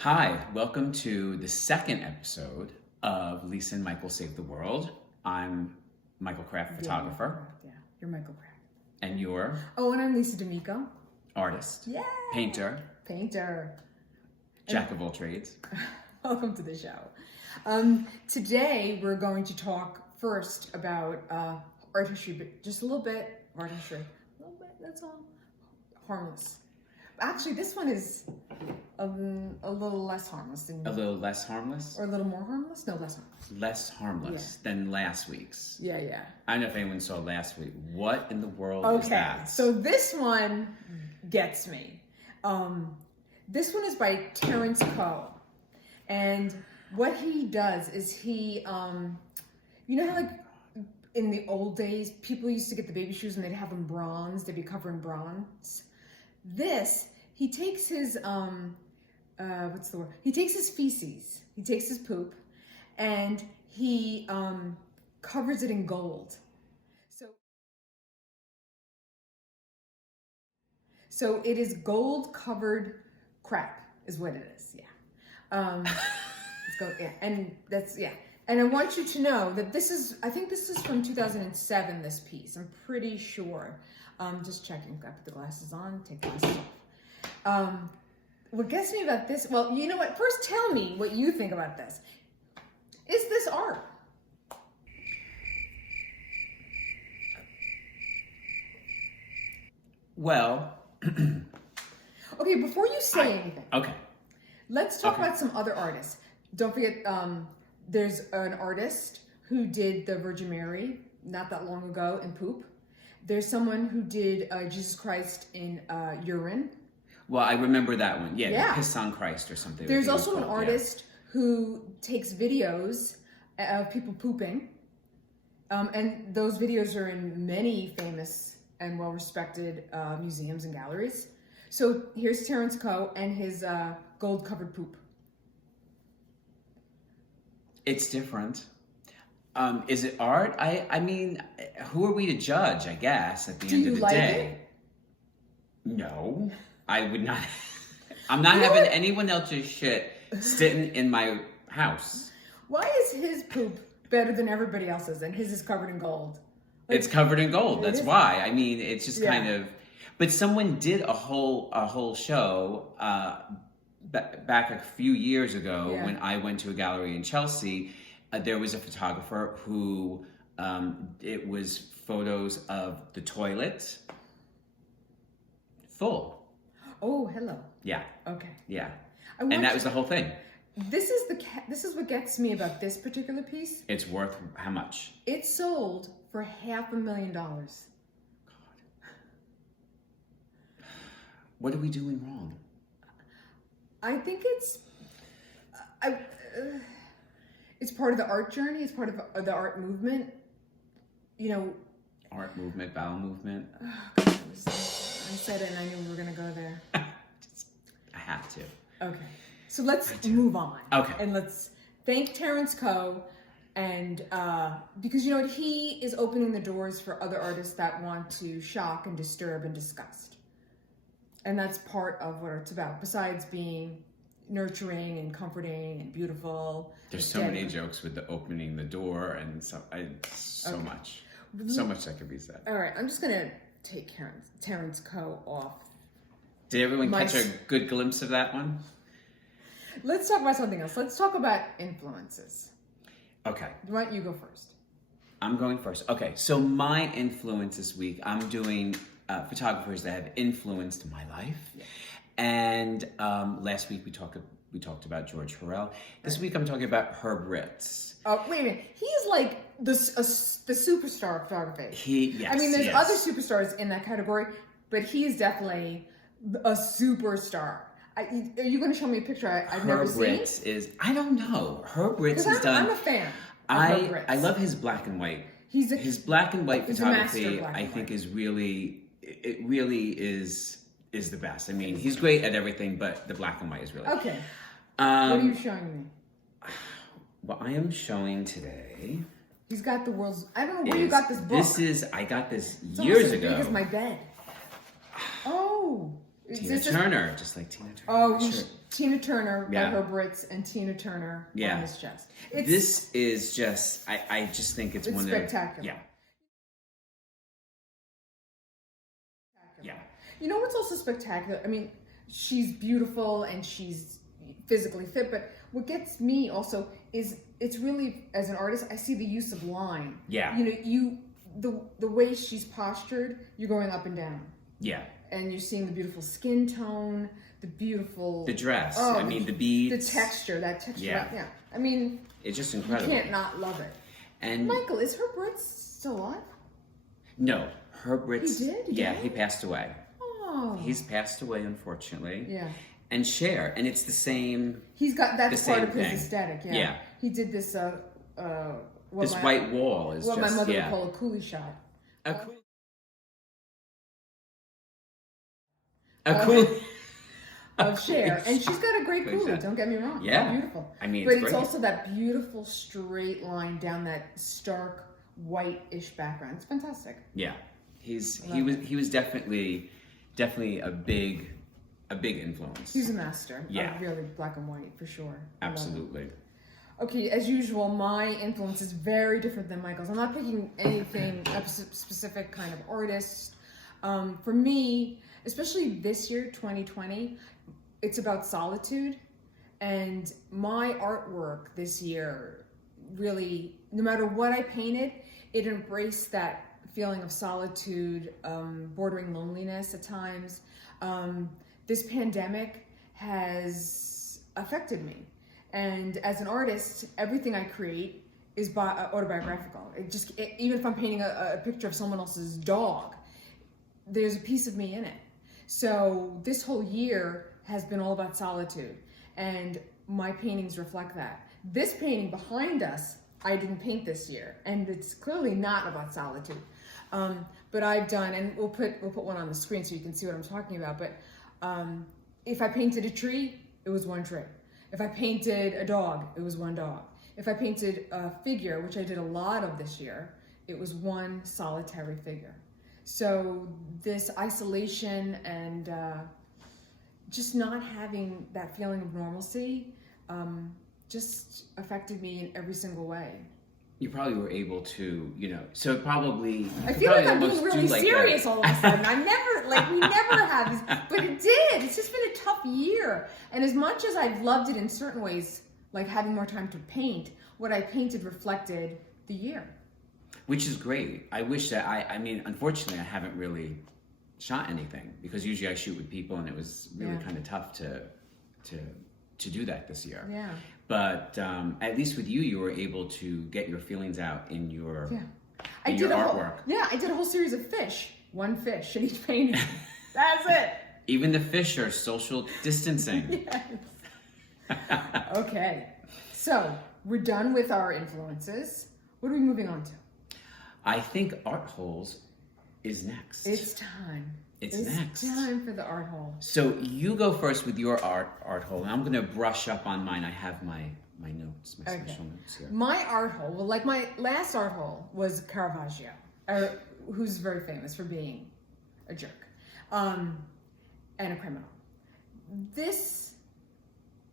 Hi, welcome to the second episode of Lisa and Michael Save the World. I'm Michael Kraft, photographer. Yeah, you're Michael Kraft. And you're? Oh, and I'm Lisa D'Amico. Artist. Yeah. Painter. Jack of all trades. Welcome to the show. Today we're going to talk first about art history, but just a little bit of art history. A little bit, that's all. Harmless. Actually, this one is a little less harmless than... A little less harmless? Or a little more harmless? No, less harmless. Less harmless than last week's. Yeah. I don't know if anyone saw last week. What in the world is that? Okay, so this one gets me. This one is by Terrence Coe. And what he does is he, you know how like in the old days, people used to get the baby shoes and they'd have them bronze, they'd be covered in bronze. He takes his, what's the word? He takes his feces, he takes his poop, and he covers it in gold. So it is gold covered crap is what it is, yeah. It's gold, yeah, and that's, yeah. And I want you to know that this is, I think this is from 2007, this piece, I'm pretty sure. Just checking, I put the glasses on, take the glasses off. What gets me about this, well, you know what, first tell me what you think about this. Is this art? Well... Okay, before you say anything. Okay. Let's talk about some other artists. Don't forget, there's an artist who did the Virgin Mary not that long ago in poop. There's someone who did Jesus Christ in urine. Well, I remember that one. Yeah. Piss on Christ or something. There's also an artist who takes videos of people pooping. And those videos are in many famous and well-respected museums and galleries. So here's Terrence Coe and his gold-covered poop. It's different. Is it art? I mean, who are we to judge, I guess, at the end of the day? No, I would not. I'm not having anyone else's shit sitting in my house. Why is his poop better than everybody else's and his is covered in gold? Like, it's covered in gold. That's why. I mean, it's just kind of... But someone did a whole show back a few years ago when I went to a gallery in Chelsea. There was a photographer who, it was photos of the toilet full. Oh, hello. Yeah. Okay. Yeah. And that was the whole thing. This is what gets me about this particular piece. It's worth how much? It sold for $500,000. God. What are we doing wrong? I think it's part of the art journey. It's part of the art movement. You know. Art movement, bowel movement. Oh, God, I said it and I knew we were going to go there. I have to. Okay. So let's move on. Okay. And let's thank Terrence Coe. And because, you know what, he is opening the doors for other artists that want to shock and disturb and disgust. And that's part of what it's about, besides being nurturing and comforting and beautiful. There's so many jokes with the opening the door and so much. So much that could be said. All right, I'm just going to take Terrence Coe off. Did everyone catch a good glimpse of that one? Let's talk about something else. Let's talk about influences. Okay. Why don't you go first? I'm going first. Okay, so my influence this week, I'm doing photographers that have influenced my life. Yeah. And last week we talked about George Hurrell. This week I'm talking about Herb Ritts. Oh, wait a minute. He's like the superstar of photography. Yes, I mean, there's other superstars in that category, but he's definitely a superstar. Are you going to show me a picture I've never seen? Herb Ritts is, I don't know. Herb Ritts has done... I'm a fan of Herb Ritts. I love his black and white. His black and white photography, I think, is really... It really is the best. I mean, he's great at everything, but the black and white is really... Okay. What are you showing me? What I am showing today... He's got the world's... I don't know where you got this book. I got this years ago. It's as big as my bed. Oh, Tina Turner, just like Tina Turner. Oh, Tina Turner by Yeah. her Brits and Tina Turner on his chest. This is just, I just think it's one spectacular. of... Yeah. Yeah. You know what's also spectacular? I mean, she's beautiful and she's physically fit, but what gets me also is it's really, as an artist, I see the use of line. Yeah. You know, the way she's postured, you're going up and down. Yeah. And you're seeing the beautiful skin tone, the dress. Oh, I mean, the beads. The texture, that texture. Yeah. I mean, it's just incredible. You can't not love it. And Michael, is her Brits still alive? No, her Brits. He did? Yeah, he passed away. Oh. He's passed away, unfortunately. Yeah. And Cher, and it's the same. He's got that's part of his thing. aesthetic. Yeah. Yeah. He did this. This white wall is what just my mother yeah. would call a coolie shot. A cool. Cool. Of Cher, and she's got a great coolie. Don't get me wrong. Yeah, it's beautiful. I mean, but it's it's great. also that beautiful straight line down that stark white-ish background. It's fantastic. Yeah, he was definitely a big influence. He's a master. Yeah, really black and white for sure. Absolutely. Okay, as usual, my influence is very different than Michael's. I'm not picking anything a specific kind of artist. For me, especially this year, 2020, it's about solitude. And my artwork this year really, no matter what I painted, it embraced that feeling of solitude, bordering loneliness at times. This pandemic has affected me. And as an artist, everything I create is autobiographical. Even if I'm painting a picture of someone else's dog, there's a piece of me in it. So this whole year has been all about solitude, and my paintings reflect that. This painting behind us, I didn't paint this year, and it's clearly not about solitude. But I've done, and we'll put one on the screen so you can see what I'm talking about. But if I painted a tree, it was one tree. If I painted a dog, it was one dog. If I painted a figure, which I did a lot of this year, it was one solitary figure. So this isolation and just not having that feeling of normalcy just affected me in every single way. You probably were able to, so probably... I feel like I'm being really serious all of a sudden. We never have this, but it did. It's just been a tough year. And as much as I've loved it in certain ways, like having more time to paint, what I painted reflected the year. Which is great. I wish that I mean, unfortunately, I haven't really shot anything because usually I shoot with people, and it was really kind of tough to do that this year. Yeah. But at least with you were able to get your feelings out in your I did artwork. I did a whole series of fish. One fish in each painting. That's it. Even the fish are social distancing. Yes. Okay. So we're done with our influences. What are we moving on to? I think Artholes is next. It's time. It's next. It's time for the art hole. So you go first with your art hole, and I'm going to brush up on mine. I have my notes, my special notes here. My art hole, well, like my last art hole was Caravaggio, who's very famous for being a jerk and a criminal. This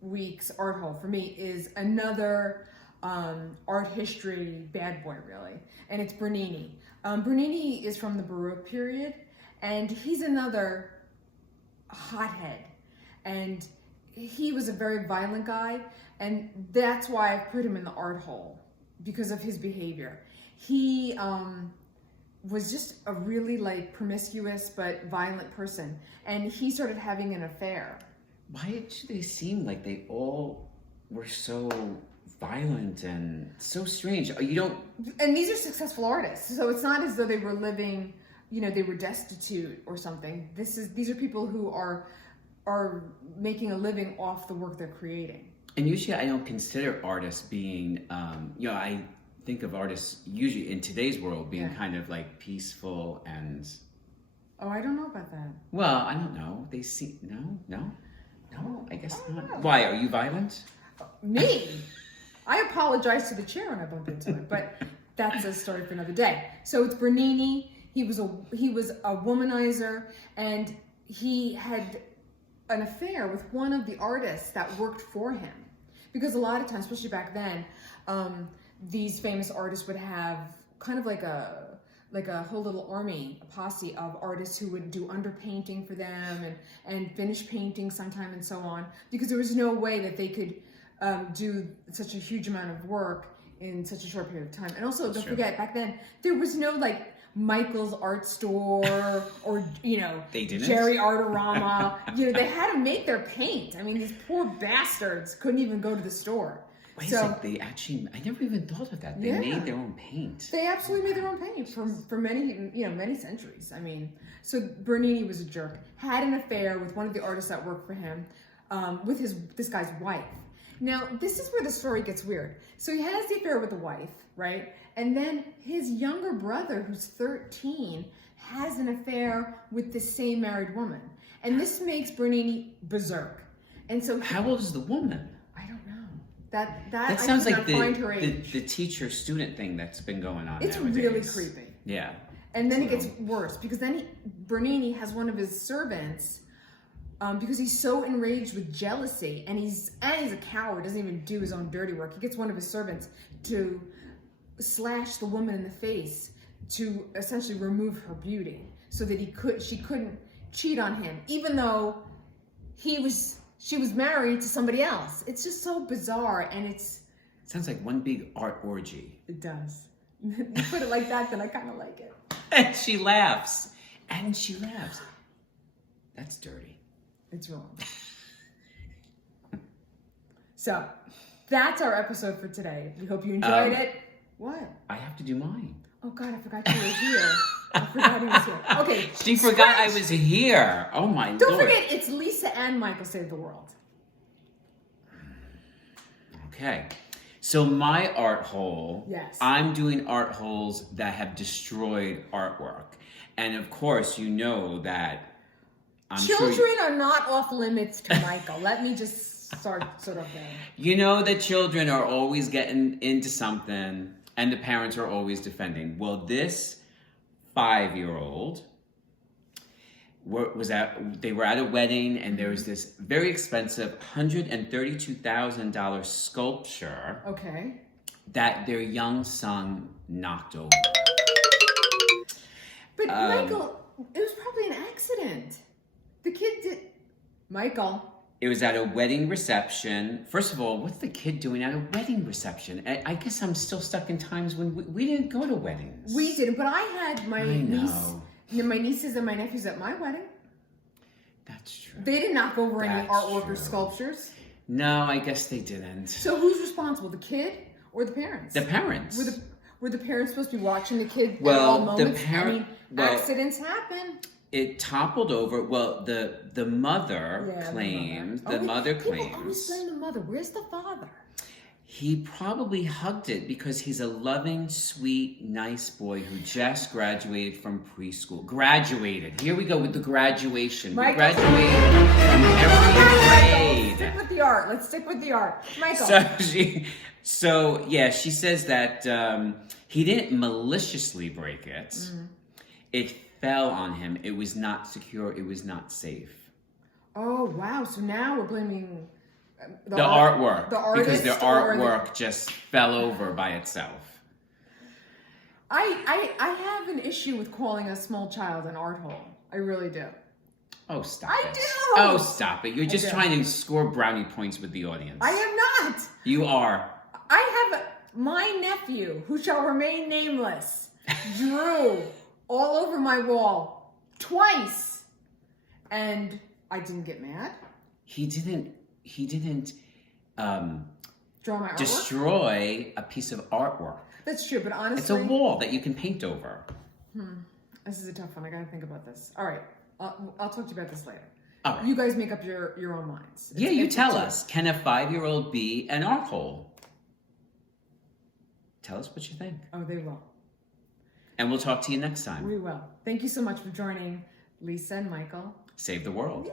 week's art hole for me is another art history bad boy, really, and it's Bernini. Bernini is from the Baroque period, and he's another hothead, and he was a very violent guy, and that's why I put him in the art hole, because of his behavior. He was just a really promiscuous but violent person, and he started having an affair. Why did they seem like they all were so violent and so strange? And these are successful artists, so it's not as though they were living, they were destitute or something. These are people who are making a living off the work they're creating. And usually I don't consider artists being, I think of artists usually in today's world being kind of peaceful and... Oh, I don't know about that. Well, I don't know. They see... No, I guess not. Why, are you violent? Me? I apologize to the chair when I bump into it, but that's a story for another day. So it's Bernini. He was a womanizer, and he had an affair with one of the artists that worked for him. Because a lot of times, especially back then, these famous artists would have kind of like a whole little army, a posse of artists who would do underpainting for them and finish painting sometime and so on, because there was no way that they could do such a huge amount of work in such a short period of time. And also, don't forget, back then, there was no like Michael's art store or, you know, Jerry Artorama. You know, they had to make their paint. I mean, these poor bastards couldn't even go to the store. Wait a sec, they actually, I never even thought of that. They made their own paint. They absolutely made their own paint for many, you know, many centuries. I mean, so Bernini was a jerk. Had an affair with one of the artists that worked for him, with this guy's wife. Now, this is where the story gets weird. So he has the affair with the wife, right? And then his younger brother, who's 13, has an affair with the same married woman. And this makes Bernini berserk. And so how old is the woman? I don't know. That sounds like the teacher-student thing that's been going on It's nowadays. really creepy. Yeah. And then it gets worse, because then Bernini has one of his servants, because he's so enraged with jealousy, and he's a coward, doesn't even do his own dirty work. He gets one of his servants to slash the woman in the face to essentially remove her beauty, so that she couldn't cheat on him, even though she was married to somebody else. It's just so bizarre, and it sounds like one big art orgy. It does. You put it like that, then I kind of like it. And she laughs. That's dirty. It's wrong. So, that's our episode for today. We hope you enjoyed it. What? I have to do mine. Oh God, I forgot you were here. I forgot he was here. Okay. She forgot I was here. Oh my Lord. Don't forget, it's Lisa and Michael Save the World. Okay. So my art hole, yes. I'm doing art holes that have destroyed artwork. And of course, you know that children are not off limits to Michael. Let me just start sort of there. You know that children are always getting into something and the parents are always defending. Well, this 5-year-old they were at a wedding, and there was this very expensive $132,000 sculpture that their young son knocked over. But Michael, it was probably an accident. The kid did... Michael. It was at a wedding reception. First of all, what's the kid doing at a wedding reception? I guess I'm still stuck in times when we didn't go to weddings. We didn't, but I had my nieces and my nephews at my wedding. That's true. They didn't knock over any artwork or sculptures. No, I guess they didn't. So who's responsible, the kid or the parents? The parents. Were the parents supposed to be watching the kid at all moments? Accidents happen. It toppled over. Well, the mother claimed. The mother claims. People always blame the mother. Where's the father? He probably hugged it because he's a loving, sweet, nice boy who just graduated from preschool. Graduated. Here we go with the graduation. We graduated from every grade. Stick with the art. Let's stick with the art. Michael. She says that he didn't maliciously break it. Mm. It fell on him. It was not secure. It was not safe. Oh, wow. So now we're blaming... The artwork. Because the artwork just fell over by itself. I have an issue with calling a small child an art hole. I really do. Oh, stop it. I do! Oh, stop it. You're just trying to score brownie points with the audience. I am not! You are. I have my nephew, who shall remain nameless, drew all over my wall twice. And I didn't get mad. He didn't draw my artwork? Destroy a piece of artwork. That's true, but honestly... It's a wall that you can paint over. This is a tough one. I gotta think about this. All right. I'll talk to you about this later. All right. You guys make up your own minds. You tell us. Can a 5-year-old be an art hole? Tell us what you think. Oh, they will. And we'll talk to you next time. We will. Thank you so much for joining Lisa and Michael. Save the world. Yay!